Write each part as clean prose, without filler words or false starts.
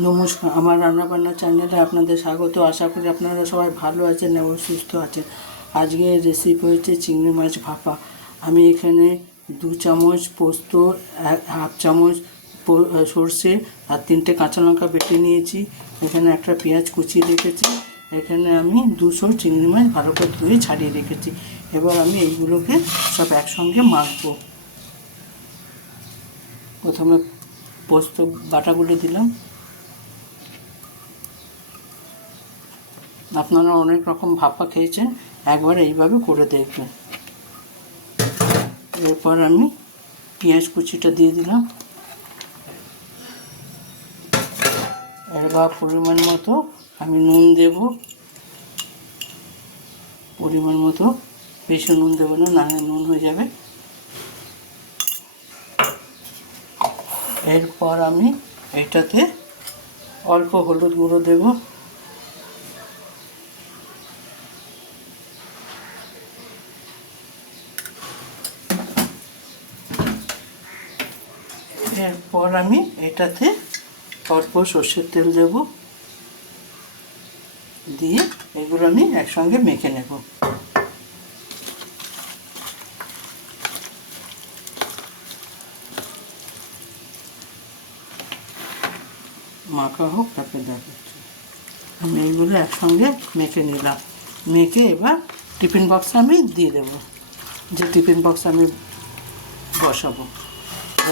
নমস্কার, আমার রান্নাবান্না চ্যানেলে আপনাদের স্বাগত। আশা করি আপনারা সবাই ভালো আছেন এবং সুস্থ আছেন। আজকে রেসিপি হচ্ছে চিংড়ি মাছ ভাপা। আমি এখানে 2 চামচ পোস্ত, হাফ চামচ সর্ষে আর 3টে কাঁচা লঙ্কা বেটে নিয়েছি। এখানে একটা পেঁয়াজ কুচিয়ে রেখেছি। এখানে আমি 200 চিংড়ি মাছ ভালো করে ধুয়ে ছাড়িয়ে রেখেছি। এবার আমি এইগুলোকে সব একসঙ্গে মাখবো। প্রথমে পোস্ত বাটাগুলো দিলাম। আপনারা অনেক রকম ভাপা খেয়েছেন, একবার এইভাবে করে দেখবেন। এরপর আমি পেঁয়াজ কুচিটা দিয়ে দিলাম। এবার পরিমাণ মতো আমি নুন দেব, পরিমাণ মতো, বেশি নুন দেবো না, নাহলে নুন হয়ে যাবে। এরপর আমি এটাতে অল্প হলুদ গুঁড়ো দেব, এরপর আমি এটাতে অল্প সর্ষের তেল দেব, দিয়ে এগুলো আমি একসঙ্গে মেখে নেব। মাখা হোক, তারপরে দেখাচ্ছি। আমি এইগুলো একসঙ্গে মেখে নিলাম। মেখে এবার টিফিন বক্সে আমি দিয়ে দেবো, যে টিফিন বক্সে আমি বসাবো,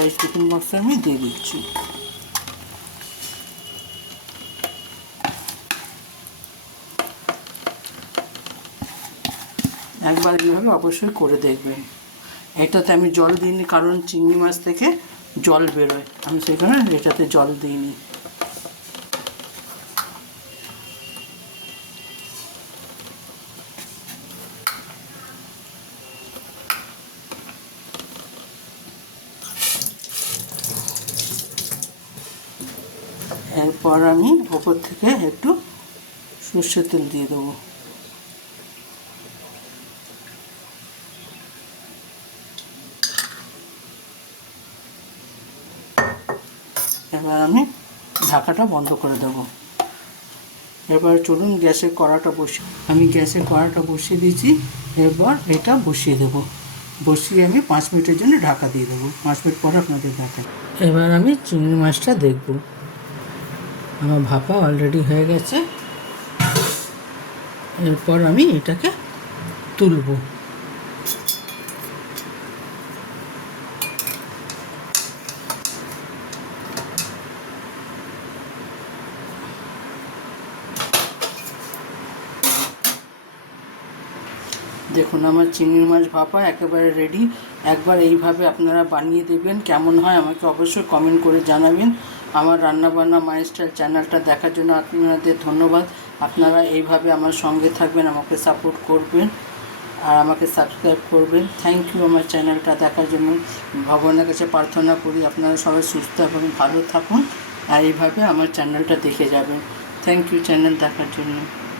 এই টিফিন বক্সে আমি দিয়ে দিচ্ছি। একবার এইভাবে অবশ্যই করে দেখবেন। এটাতে আমি জল দিইনি, কারণ চিংড়ি মাছ থেকে জল বেরোয়, আমি সেই কারণে এটাতে জল দিইনি। এরপর আমি ওপর থেকে একটু সর্ষের তেল দিয়ে দেবো। এবার আমি ঢাকাটা বন্ধ করে দেব। এবার চলুন গ্যাসের কড়াটা আমি গ্যাসের কড়াটা বসিয়ে দিয়েছি। এবার এটা বসিয়ে দেব, বসিয়ে আমি 5 মিনিটের জন্য ঢাকা দিয়ে দেবো। 5 মিনিট পরে আপনাদের দেখাই। এবার আমি চিংড়ি মাছটা দেখব। আমার ভাপা অলরেডি হয়ে গেছে। এরপর আমি এটাকে তুলব। দেখুন, আমার চিংড়ি মাছ ভাপা একেবারে রেডি। একবার এইভাবে আপনারা বানিয়ে দেবেন, কেমন হয় আমাকে অবশ্যই কমেন্ট করে জানাবেন। আমার রান্নাবান্না মাই স্টাইল চ্যানেলটা দেখার জন্য আপনাদের ধন্যবাদ। আপনারা এইভাবে আমার সঙ্গে থাকবেন, আমাকে সাপোর্ট করবেন আর আমাকে সাবস্ক্রাইব করবেন। থ্যাংক ইউ আমার চ্যানেলটা দেখার জন্য। ভগবানের কাছে প্রার্থনা করি আপনারা সবাই সুস্থ এবং ভালো থাকুন, আর এইভাবে আমার চ্যানেলটা দেখে যাবেন। থ্যাংক ইউ চ্যানেল দেখার জন্য।